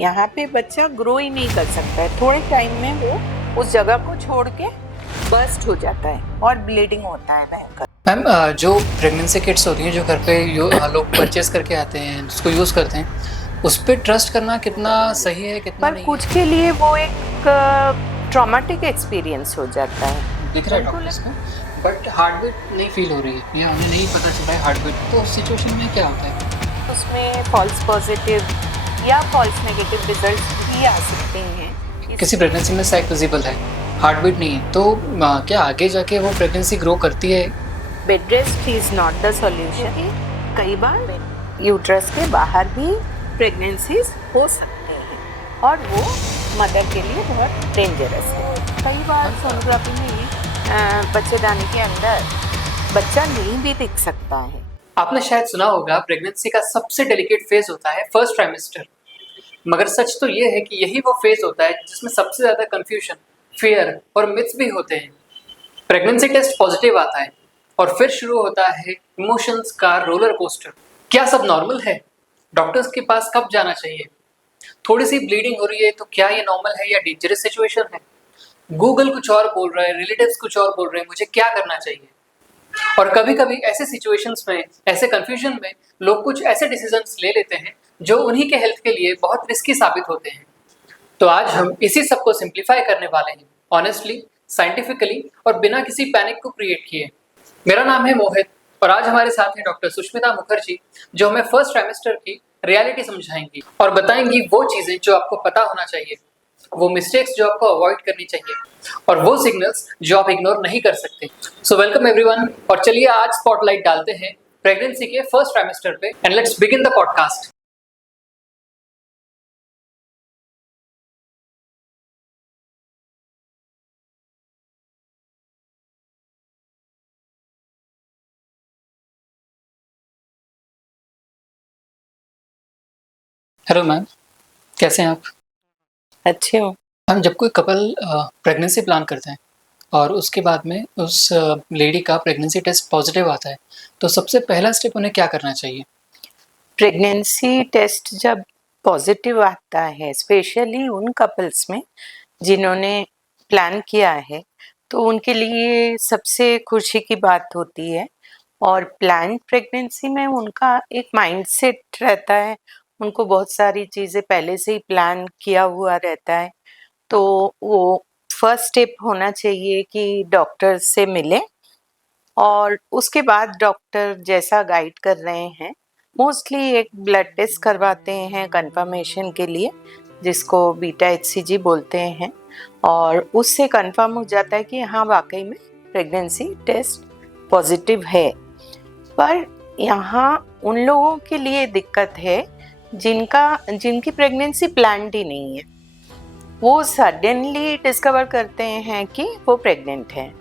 यहाँ पे बच्चा ग्रो ही नहीं कर सकता है, थोड़े टाइम में वो उस जगह को छोड़ के बर्स्ट हो जाता है और ब्लीडिंग होता है भयंकर। मैम जो प्रेगनेंसी किट्स होती हैं जो घर पे लोग परचेस करके आते हैं उसको यूज़ करते हैं, उस पर ट्रस्ट करना कितना सही है कितना पर नहीं कुछ के लिए वो एक ट्रॉमेटिक एक्सपीरियंस हो जाता है। है? दिख रहा है डॉक्टर्स को, बट हार्ट बीट नहीं फील हो रही है या हमें नहीं पता चल रहा है हार्ट बीट, तो उस सिचुएशन में क्या होता है? उसमें फॉल्स पॉजिटिव या फॉल्स नेगेटिव रिजल्ट भी आ सकते हैं। किसी प्रेगनेंसी में साइक विजिबल है, हार्ट बीट नहीं है, तो क्या आगे जाके वो प्रेगनेंसी ग्रो करती है? Bed rest is not the solution. कई बार यूट्रस के बाहर भी प्रेगनेंसीज हो सकते हैं और वो मदर के लिए बहुत डेंजरस है। कई बार सोनोग्राफी में बच्चेदानी के अंदर बच्चा नहीं भी दिख सकता है। आपने शायद सुना होगा प्रेगनेंसी का सबसे डेलिकेट फेज होता है फर्स्ट ट्राइमेस्टर, मगर सच तो ये है कि यही वो फेज होता है जिसमें सबसे ज्यादा कंफ्यूजन, फियर और मिथ्स भी होते हैं। प्रेगनेंसी टेस्ट पॉजिटिव आता है और फिर शुरू होता है इमोशंस का रोलर कोस्टर। क्या सब नॉर्मल है? डॉक्टर्स के पास कब जाना चाहिए? थोड़ी सी ब्लीडिंग हो रही है तो क्या ये नॉर्मल है या डेंजरस सिचुएशन है? गूगल कुछ और बोल रहा है, रिलेटिव्स कुछ और बोल रहे हैं, मुझे क्या करना चाहिए? और कभी कभी ऐसे सिचुएशंस में, ऐसे कंफ्यूजन में लोग कुछ ऐसे डिसीजंस ले लेते हैं जो उन्हीं के हेल्थ के लिए बहुत रिस्की साबित होते हैं। तो आज हम इसी सब को सिंप्लीफाई करने वाले हैं, ऑनेस्टली, साइंटिफिकली और बिना किसी पैनिक को क्रिएट किए। मेरा नाम है मोहित और आज हमारे साथ हैं डॉक्टर सुष्मिता मुखर्जी, जो हमें फर्स्ट ट्राइमेस्टर की रियलिटी समझाएंगी और बताएंगी वो चीजें जो आपको पता होना चाहिए, वो मिस्टेक्स जो आपको अवॉइड करनी चाहिए और वो सिग्नल्स जो आप इग्नोर नहीं कर सकते। सो वेलकम एवरीवन, और चलिए आज स्पॉटलाइट डालते हैं प्रेगनेंसी के फर्स्ट ट्राइमेस्टर पे and let's begin the podcast. Hello ma'am, कैसे हैं आप? अच्छे हो? हम जब कोई कपल प्रेगनेंसी प्लान करते हैं और उसके बाद में उस लेडी का प्रेगनेंसी टेस्ट पॉजिटिव आता है, तो सबसे पहला स्टेप उन्हें क्या करना चाहिए? प्रेगनेंसी टेस्ट जब पॉजिटिव आता है, स्पेशली उन कपल्स में जिन्होंने प्लान किया है, तो उनके लिए सबसे खुशी की बात होती है। और प्लान प्रेगनेंसी में उनका एक माइंडसेट रहता है, उनको बहुत सारी चीज़ें पहले से ही प्लान किया हुआ रहता है। तो वो फर्स्ट स्टेप होना चाहिए कि डॉक्टर से मिलें और उसके बाद डॉक्टर जैसा गाइड कर रहे हैं, मोस्टली एक ब्लड टेस्ट करवाते हैं कंफर्मेशन के लिए, जिसको बीटा एचसीजी बोलते हैं, और उससे कंफर्म हो जाता है कि हाँ वाकई में प्रेगनेंसी टेस्ट पॉजिटिव है। पर यहाँ उन लोगों के लिए दिक्कत है जिनकी प्रेगनेंसी प्लान्ड ही नहीं है। वो सडनली डिस्कवर करते हैं कि वो प्रेग्नेंट हैं,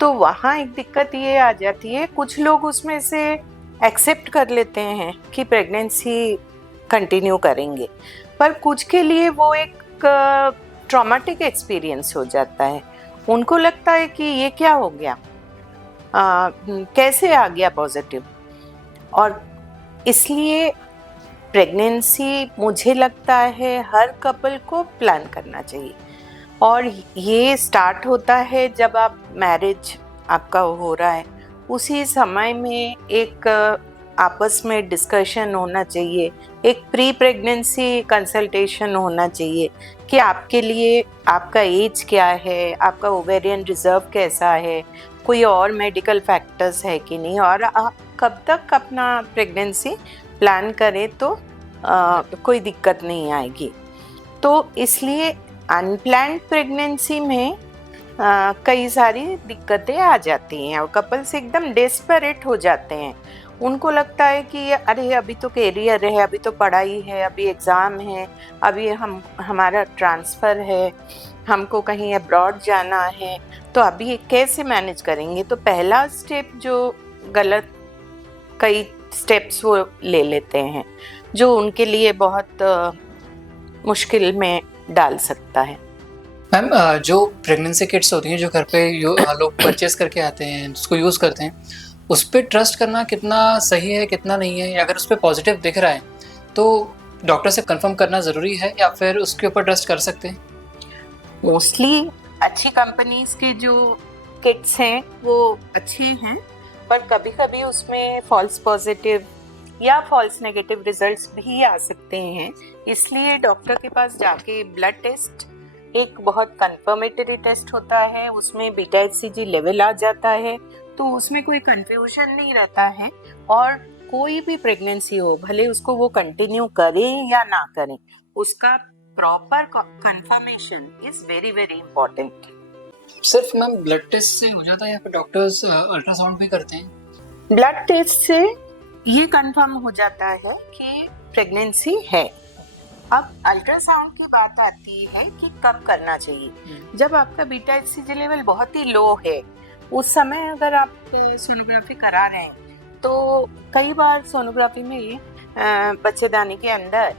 तो वहाँ एक दिक्कत ये आ जाती है, कुछ लोग उसमें से एक्सेप्ट कर लेते हैं कि प्रेगनेंसी कंटिन्यू करेंगे, पर कुछ के लिए वो एक ट्रॉमेटिक एक्सपीरियंस हो जाता है। उनको लगता है कि ये क्या हो गया, कैसे आ गया पॉजिटिव। और इसलिए प्रेगनेंसी मुझे लगता है हर कपल को प्लान करना चाहिए, और ये स्टार्ट होता है जब आप मैरिज आपका हो रहा है, उसी समय में एक आपस में डिस्कशन होना चाहिए, एक प्री प्रेगनेंसी कंसल्टेशन होना चाहिए कि आपके लिए आपका एज क्या है, आपका ओवेरियन रिजर्व कैसा है, कोई और मेडिकल फैक्टर्स है कि नहीं, और आप कब तक अपना प्रेगनेंसी प्लान करें तो कोई दिक्कत नहीं आएगी। तो इसलिए अनप्लान्ड प्रेगनेंसी में कई सारी दिक्कतें आ जाती हैं और कपल्स एकदम डेस्परेट हो जाते हैं। उनको लगता है कि अरे अभी तो कैरियर है, अभी तो पढ़ाई है, अभी एग्ज़ाम है, अभी हमारा ट्रांसफ़र है, हमको कहीं अब्रॉड जाना है, तो अभी कैसे मैनेज करेंगे। तो पहला स्टेप जो गलत कई स्टेप्स वो ले लेते हैं, जो उनके लिए बहुत मुश्किल में डाल सकता है। मैम जो प्रेगनेंसी किट्स होती हैं जो घर पे लोग परचेस करके आते हैं उसको यूज़ करते हैं, उस पर ट्रस्ट करना कितना सही है कितना नहीं है? अगर उस पर पॉजिटिव दिख रहा है तो डॉक्टर से कंफर्म करना ज़रूरी है या फिर उसके ऊपर ट्रस्ट कर सकते हैं? मोस्टली अच्छी कंपनीज के जो किट्स हैं वो अच्छे हैं, पर कभी कभी उसमें फॉल्स पॉजिटिव या फॉल्स नेगेटिव रिजल्ट्स भी आ सकते हैं। इसलिए डॉक्टर के पास जाके ब्लड टेस्ट एक बहुत कंफर्मेटरी टेस्ट होता है, उसमें बीटा HCG लेवल आ जाता है, तो उसमें कोई कंफ्यूजन नहीं रहता है। और कोई भी प्रेगनेंसी हो, भले उसको वो कंटिन्यू करें या ना करें, उसका proper confirmation is very very important. सिर्फ मैम ब्लड टेस्ट से हो जाता है या फिर डॉक्टर्स अल्ट्रासाउंड भी करते हैं? ब्लड टेस्ट से ये कंफर्म हो जाता है कि प्रेगनेंसी है। अब अल्ट्रासाउंड की बात आती है कि कब करना चाहिए। जब आपका बीटा HCG लेवल बहुत ही लो है, उस समय अगर आप सोनोग्राफी करा रहे हैं, तो कई बार सोनोग्राफी में बच्चेदानी के अंदर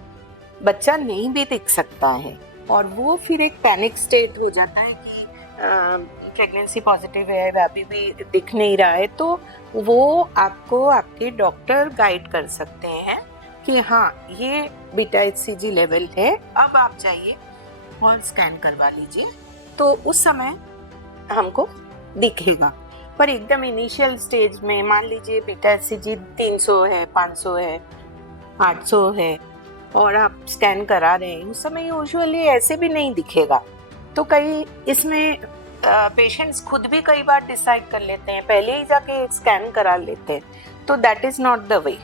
बच्चा नहीं भी दिख सकता है, और वो फिर एक पैनिक स्टेट हो जाता है कि प्रेगनेंसी पॉजिटिव है, अभी भी दिख नहीं रहा है। तो वो आपको आपके डॉक्टर गाइड कर सकते हैं कि हाँ, ये बीटा HCG लेवल है, अब आप जाइए और स्कैन करवा लीजिए, तो उस समय हमको दिखेगा। पर एकदम इनिशियल स्टेज में मान लीजिए बीटा HCG 300 है, 500 है, 800 है और आप स्कैन करा रहे हैं, उस समय यूजुअली ऐसे भी नहीं दिखेगा। तो कई इसमें पेशेंट्स खुद भी कई बार डिसाइड कर लेते हैं, पहले ही जाके स्कैन करा लेते हैं, तो that is not the way.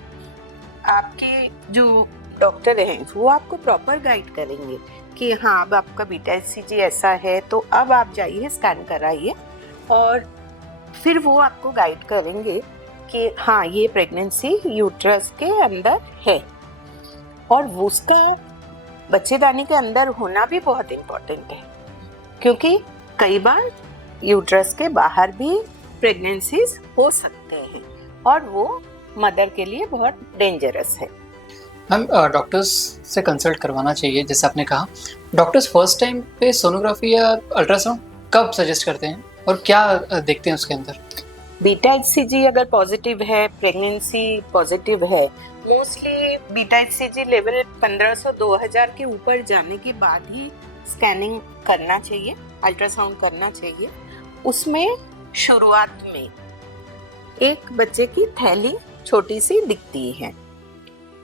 आपके जो डॉक्टर हैं वो आपको प्रॉपर गाइड करेंगे कि हाँ, अब आपका बीटा HCG ऐसा है, तो अब आप जाइए स्कैन कराइए, और फिर वो आपको गाइड करेंगे कि हाँ, ये प्रेगनेंसी यूट्रस के अंदर है। और उसका बच्चेदानी के अंदर होना भी बहुत इम्पोर्टेंट है, क्योंकि कई बार यूट्रस के बाहर भी प्रेगनेंसीज हो सकते हैं और वो मदर के लिए बहुत डेंजरस है। मैम डॉक्टर्स से कंसल्ट करवाना चाहिए, जैसे आपने कहा। डॉक्टर्स फर्स्ट टाइम पे सोनोग्राफी या अल्ट्रासाउंड कब सजेस्ट करते हैं और क्या देखते हैं उसके अंदर? बीटा HCG अगर पॉजिटिव है, प्रेगनेंसी पॉजिटिव है, मोस्टली बीटा HCG लेवल 1500-2000 के ऊपर जाने के बाद ही स्कैनिंग करना चाहिए, अल्ट्रासाउंड करना चाहिए। उसमें शुरुआत में एक बच्चे की थैली छोटी सी दिखती है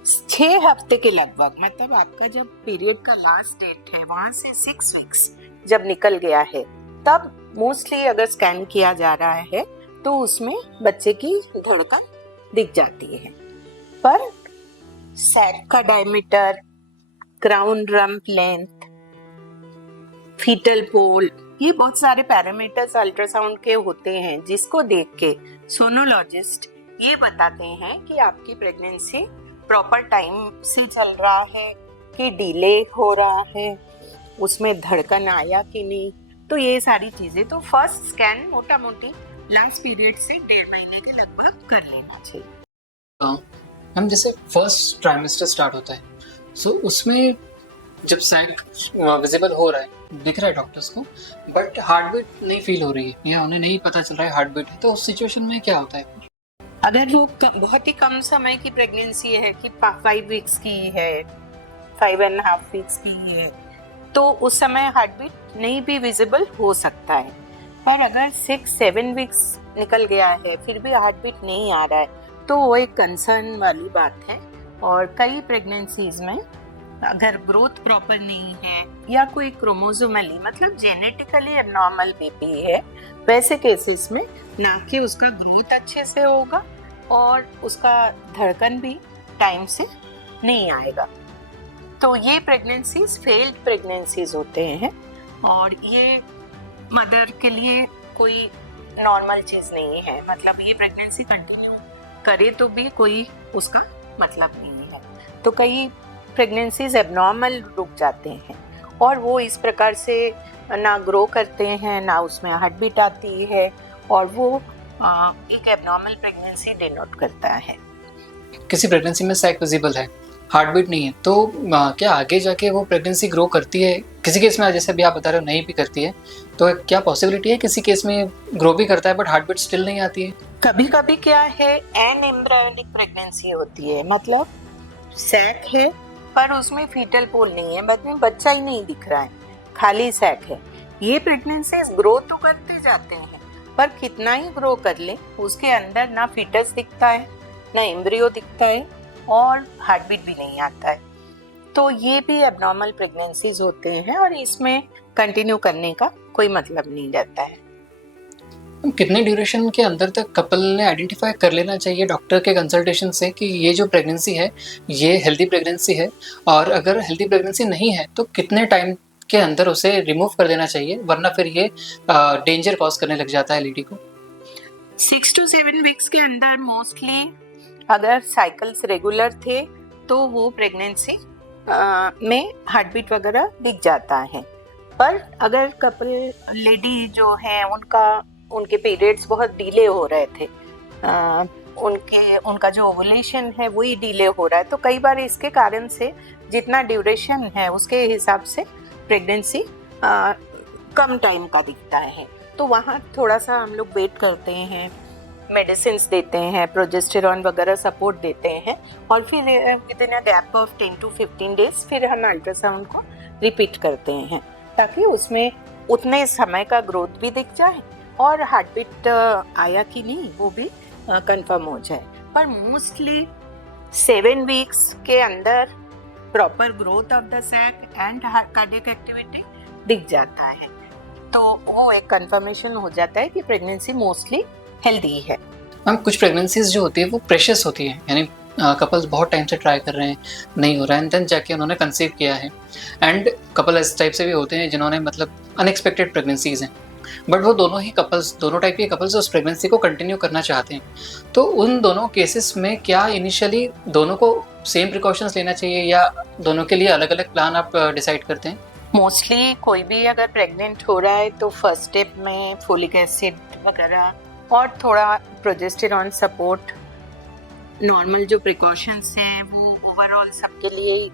6 हफ्ते के लगभग, मतलब आपका जब पीरियड का लास्ट डेट है वहां से 6 वीक्स जब निकल गया है, तब मोस्टली अगर स्कैन किया जा रहा है तो उसमें बच्चे की धड़कन दिख जाती है। पर सैक का diameter, crown rump length, fetal pole, ये बहुत सारे पैरामीटर्स अल्ट्रासाउंड के होते हैं, जिसको देख के सोनोलॉजिस्ट ये बताते हैं कि आपकी प्रेगनेंसी प्रॉपर टाइम से चल रहा है कि डिले हो रहा है, उसमें धड़कन आया कि नहीं। तो ये सारी चीजें, तो फर्स्ट स्कैन मोटा मोटी लास्ट पीरियड से 1.5 महीने के लगभग कर लेना चाहिए। हम जैसे फर्स्ट ट्राइमेस्टर स्टार्ट होता है, सो उसमें जब सैक विजिबल हो रहा है, दिख रहा है डॉक्टर्स को, बट हार्ट बीट नहीं फील हो रही है या उन्हें नहीं पता चल रहा है हार्ट बीट है, तो उस सिचुएशन में क्या होता है? अगर वो बहुत ही कम समय की प्रेगनेंसी है कि 5 वीक्स की है, 5.5 वीक्स की है, तो उस समय हार्ट बीट नहीं भी विजिबल हो सकता है। पर अगर 6-7 वीक्स निकल गया है फिर भी हार्ट बीट नहीं आ रहा है, तो वो एक कंसर्न वाली बात है। और कई प्रेगनेंसीज में अगर ग्रोथ प्रॉपर नहीं है या कोई क्रोमोसोमली मतलब जेनेटिकली एबनॉर्मल बेबी है, वैसे केसेस में ना कि उसका ग्रोथ अच्छे से होगा और उसका धड़कन भी टाइम से नहीं आएगा। तो ये प्रेगनेंसीज फेल्ड प्रेगनेंसीज होते हैं, और ये मदर के लिए कोई नॉर्मल चीज़ नहीं है। मतलब ये प्रेगनेंसी कंटिन्यू करे तो भी कोई उसका मतलब नहीं है। तो कई प्रेगनेंसीज एबनॉर्मल रुक जाते हैं और वो इस प्रकार से ना ग्रो करते हैं, ना उसमें हार्ट बीट आती है, और वो एक एबनॉर्मल प्रेगनेंसी डिनोट करता है। किसी प्रेगनेंसी में सैक विजिबल है, हार्ट बीट नहीं है, तो क्या आगे जाके वो प्रेगनेंसी ग्रो करती है? किसी केस में जैसे अभी आप बता रहे हो नहीं भी करती है, तो क्या पॉसिबिलिटी है किसी केस में ग्रो भी करता है बट हार्ट बीट स्टिल नहीं आती है? कभी कभी क्या है, एन एम्ब्रायोनिक प्रेगनेंसी होती है, मतलब सैक है, पर उसमें फीटल पोल नहीं है, मतलब बच्चा ही नहीं दिख रहा है, खाली सैक है। ये प्रेगनेंसीज ग्रो तो करते जाते हैं, पर कितना ही ग्रो कर ले उसके अंदर ना फीटस दिखता है, ना एम्ब्रियो दिखता है और हार्ट बीट भी नहीं आता है। तो ये भी एबनॉर्मल प्रेगनेंसीज होते हैं और इसमें कंटिन्यू करने का कोई मतलब नहीं रहता है। कितने ड्यूरेशन के अंदर तक कपल ने आइडेंटिफाई कर लेना चाहिए डॉक्टर के कंसल्टेशन से कि ये जो प्रेगनेंसी है ये हेल्दी प्रेगनेंसी है, और अगर हेल्दी प्रेगनेंसी नहीं है तो कितने टाइम के अंदर उसे रिमूव कर देना चाहिए, वरना फिर ये डेंजर कॉज करने लग जाता है लेडी को? 6 to 7 वीक्स के अंदर मोस्टली अगर साइकिल्स रेगुलर थे तो वो प्रेगनेंसी में हार्ट बीट वगैरह दिख जाता है। पर अगर कपल लेडी जो है उनके पीरियड्स बहुत डिले हो रहे थे, उनका जो ओवुलेशन है वही डिले हो रहा है, तो कई बार इसके कारण से जितना ड्यूरेशन है उसके हिसाब से प्रेगनेंसी कम टाइम का दिखता है। तो वहाँ थोड़ा सा हम लोग वेट करते हैं, मेडिसिन देते हैं, प्रोजेस्टेरॉन वगैरह सपोर्ट देते हैं, और फिर with in a gap of 10 to 15 days फिर हम अल्ट्रासाउंड को रिपीट करते हैं, ताकि उसमें उतने समय का ग्रोथ भी दिख जाए और हार्ट बीट आया कि नहीं वो भी कंफर्म हो जाए। पर मोस्टली 7 वीक्स के अंदर proper growth of the sac and cardiac activity दिख जाता है, तो वो एक कंफर्मेशन हो जाता है कि प्रेगनेंसी मोस्टली हेल्दी है। मैम, कुछ प्रेगनेंसीज जो होती है वो प्रेशियस होती है, यानी कपल्स बहुत टाइम से ट्राई कर रहे हैं, नहीं हो रहा है, एंड देन जाके उन्होंने कंसीव किया है। एंड कपल इस टाइप से भी होते हैं जिन्होंने मतलब अनएक्सपेक्टेड प्रेगनेंसीज हैं, बट वो दोनों टाइप के कपल्स उस प्रेगनेंसी को कंटिन्यू करना चाहते हैं। तो उन दोनों केसेस में क्या इनिशियली दोनों को सेम प्रिकॉशंस लेना चाहिए या दोनों के लिए अलग अलग प्लान आप डिसाइड करते हैं? मोस्टली कोई भी अगर प्रेग्नेंट हो रहा है तो फर्स्ट स्टेप में फोलिक एसिड वगैरह और थोड़ा प्रोजेस्टेरॉन सपोर्ट, नॉर्मल जो प्रिकॉशंस हैं वो ओवरऑल सबके लिए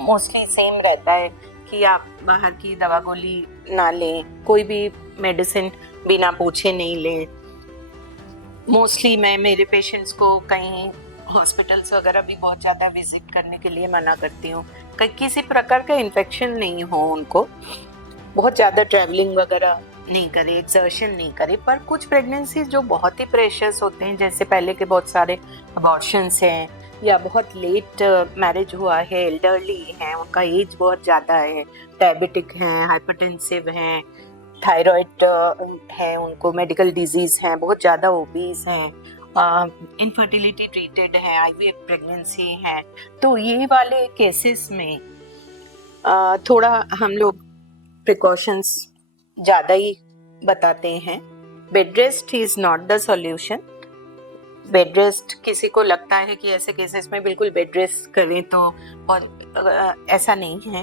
मोस्टली सेम रहता है कि आप बाहर की दवा गोली ना लें, कोई भी मेडिसिन बिना पूछे नहीं लें। मोस्टली मैं मेरे पेशेंट्स को कहीं हॉस्पिटल्स वगैरह भी बहुत ज़्यादा विजिट करने के लिए मना करती हूँ, कहीं किसी प्रकार का इन्फेक्शन नहीं हो उनको, बहुत ज़्यादा ट्रैवलिंग वगैरह नहीं करे, एक्सर्शन नहीं करे। पर कुछ प्रेगनेंसी जो बहुत ही प्रेशियस होते हैं, जैसे पहले के बहुत सारे अबॉर्शंस हैं या बहुत लेट मैरिज हुआ है, एल्डरली हैं, उनका एज बहुत ज़्यादा है, डायबिटिक हैं, हाइपरटेंसिव हैं, थायराइड है, उनको मेडिकल डिजीज़ हैं, बहुत ज़्यादा ओबीज हैं, इनफर्टिलिटी ट्रीटेड है, आईवीएफ प्रेगनेंसी है, तो ये वाले केसेस में थोड़ा हम लोग प्रिकॉशंस ज़्यादा ही बताते हैं। Bed rest is not the solution. Bed rest किसी को लगता है कि ऐसे केसेस में बिल्कुल बेड रेस्ट करें, तो और ऐसा नहीं है।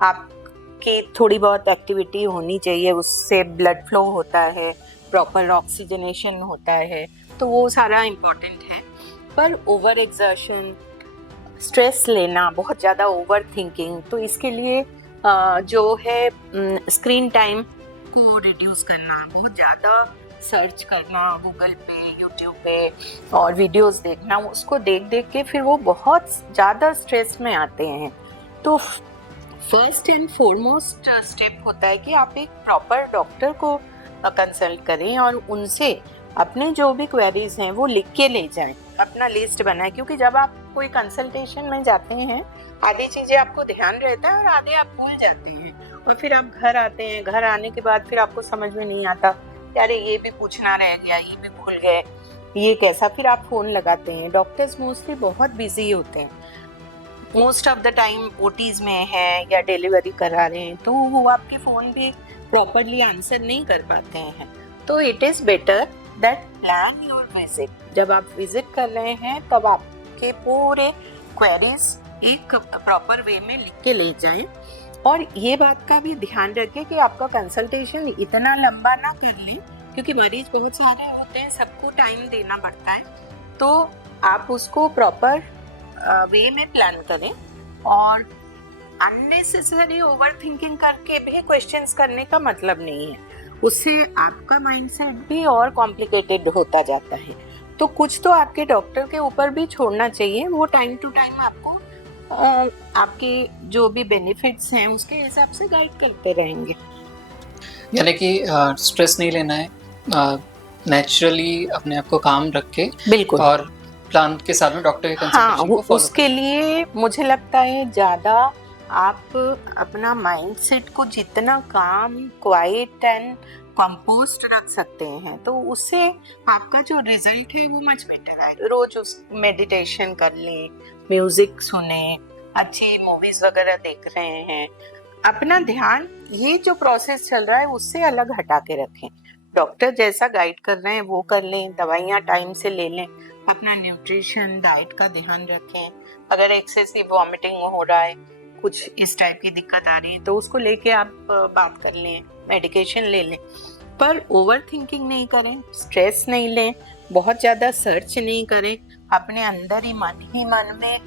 आपकी थोड़ी बहुत एक्टिविटी होनी चाहिए, उससे ब्लड फ्लो होता है, प्रॉपर ऑक्सीजनेशन होता है, तो वो सारा इम्पॉर्टेंट है। पर ओवर एक्सर्शन, स्ट्रेस लेना, बहुत ज़्यादा ओवर थिंकिंग, तो इसके लिए जो है स्क्रीन टाइम को रिड्यूस करना, बहुत ज़्यादा सर्च करना गूगल पे, यूट्यूब पे और वीडियोस देखना, उसको देख देख के फिर वो बहुत ज़्यादा स्ट्रेस में आते हैं। तो फर्स्ट एंड फॉरमोस्ट स्टेप होता है कि आप एक प्रॉपर डॉक्टर को कंसल्ट करें और उनसे अपने जो भी क्वेरीज हैं वो लिख के ले जाएं, अपना लिस्ट बनाएं, क्योंकि जब आप कोई कंसल्टेशन में जाते हैं आधी चीज़ें आपको ध्यान रहता है और आधे आप भूल जाते हैं, और फिर आप घर आते हैं, घर आने के बाद फिर आपको समझ में नहीं आता, यार ये भी पूछना रह गया, ये भी भूल गए, ये कैसा, फिर आप फ़ोन लगाते हैं। डॉक्टर्स मोस्टली बहुत बिजी होते हैं, most of the time OTs में है या डिलीवरी करा रहे हैं, तो वो आपके फ़ोन भी प्रॉपरली आंसर नहीं कर पाते हैं। तो it is better that plan your visit. जब आप विजिट कर रहे हैं तब आपके पूरे क्वेरीज एक प्रॉपर वे में लिख के ले जाएं, और ये बात का भी ध्यान रखें कि आपका कंसल्टेशन इतना लंबा ना कर लें, क्योंकि मरीज बहुत सारे होते हैं, सबको टाइम देना पड़ता है, तो आप उसको प्रॉपर वे में प्लान करें। और अननेसेसरी ओवर थिंकिंग करके भी क्वेश्चंस करने का मतलब नहीं है, उससे आपका माइंडसेट भी और कॉम्प्लिकेटेड होता जाता है। तो कुछ तो आपके डॉक्टर के ऊपर भी छोड़ना चाहिए, वो टाइम टू टाइम आपको आपकी जो भी बेनिफिट्स हैं उसके हिसाब से गाइड करते रहेंगे। यानी कि स्ट्रेस नहीं लेना है, नेचुरली अपने आप को काम रख के बिल्कुल। और प्लान के साथ में डॉक्टर के हाँ, कंसल्टेशन को फॉलो उसके लिए मुझे लगता है ज़्यादा आप अपना माइंडसेट को जितना काम, क्वाइट एंड कंपोज्ड रख सकते हैं तो उससे आपका जो रिजल्ट है वो मच बेटर आएगा। रोज उस मेडिटेशन कर लें, म्यूजिक सुने, अच्छी मूवीज वगैरह देख रहे हैं, अपना ध्यान ये जो प्रोसेस चल रहा है उससे अलग हटा के रखें। डॉक्टर जैसा गाइड कर रहे हैं वो कर लें, दवाइयाँ टाइम से ले लें, अपना न्यूट्रिशन डाइट का ध्यान रखें। अगर एक्सेसिव वॉमिटिंग हो रहा है, कुछ इस टाइप की दिक्कत आ रही है तो उसको लेके आप बात कर लें, मेडिकेशन ले लें, पर ओवर थिंकिंग नहीं करें, स्ट्रेस नहीं लें, बहुत ज़्यादा सर्च नहीं करें, अपने अंदर ही मन में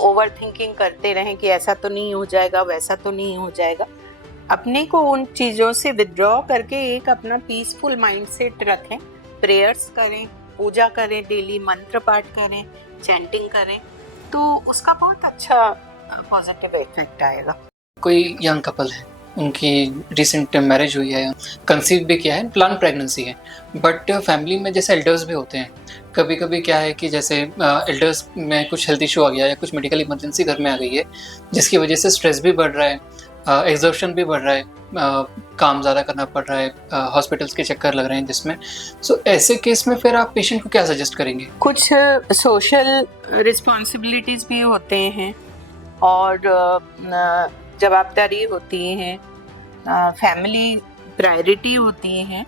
ओवर थिंकिंग करते रहें कि ऐसा तो नहीं हो जाएगा, वैसा तो नहीं हो जाएगा। अपने को उन चीज़ों से विथड्रॉ करके एक अपना पीसफुल माइंडसेट रखें, प्रेयर्स करें, पूजा करें, डेली मंत्र पाठ करें, चैंटिंग करें, तो उसका बहुत अच्छा पॉजिटिव इफेक्ट आएगा। कोई यंग कपल है, उनकी रिसेंट मैरिज हुई है, कंसीव भी किया है, प्लान प्रेगनेंसी है, बट फैमिली में जैसे एल्डर्स भी होते हैं, कभी कभी क्या है कि जैसे एल्डर्स में कुछ हेल्थ इशू आ गया या कुछ मेडिकल इमरजेंसी घर में आ गई है जिसकी वजह से स्ट्रेस भी बढ़ रहा है, एग्जॉर्शन भी बढ़ रहा है, काम ज़्यादा करना पड़ रहा है, हॉस्पिटल्स के चक्कर लग रहे हैं जिसमें, सो ऐसे केस में फिर आप पेशेंट को क्या सजेस्ट करेंगे? कुछ सोशल रिस्पॉन्सिबिलिटीज भी होते हैं और जवाबदारी होती हैं, फैमिली प्रायोरिटी होती हैं,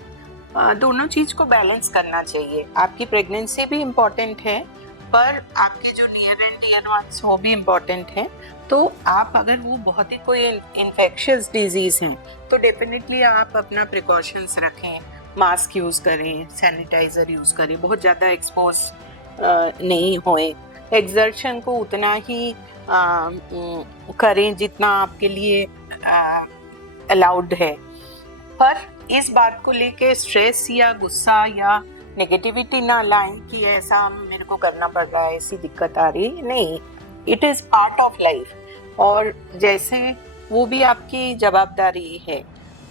दोनों चीज़ को बैलेंस करना चाहिए। आपकी प्रेगनेंसी भी इम्पॉर्टेंट है पर आपके जो नियर एंड डियर वंस वो भी इम्पॉर्टेंट है। तो आप अगर वो बहुत ही कोई इन्फेक्शियस डिजीज़ हैं तो डेफिनेटली आप अपना प्रिकॉशंस रखें, मास्क यूज़ करें, सैनिटाइज़र यूज़ करें, बहुत ज़्यादा एक्सपोज नहीं होए, एक्सर्शन को उतना ही करें जितना आपके लिए अलाउड है। पर इस बात को लेके स्ट्रेस या गुस्सा या नेगेटिविटी ना लाएं कि ऐसा मेरे को करना पड़ रहा है, ऐसी दिक्कत आ रही है, नहीं, it is part of life और जैसे वो भी आपकी जवाबदारी है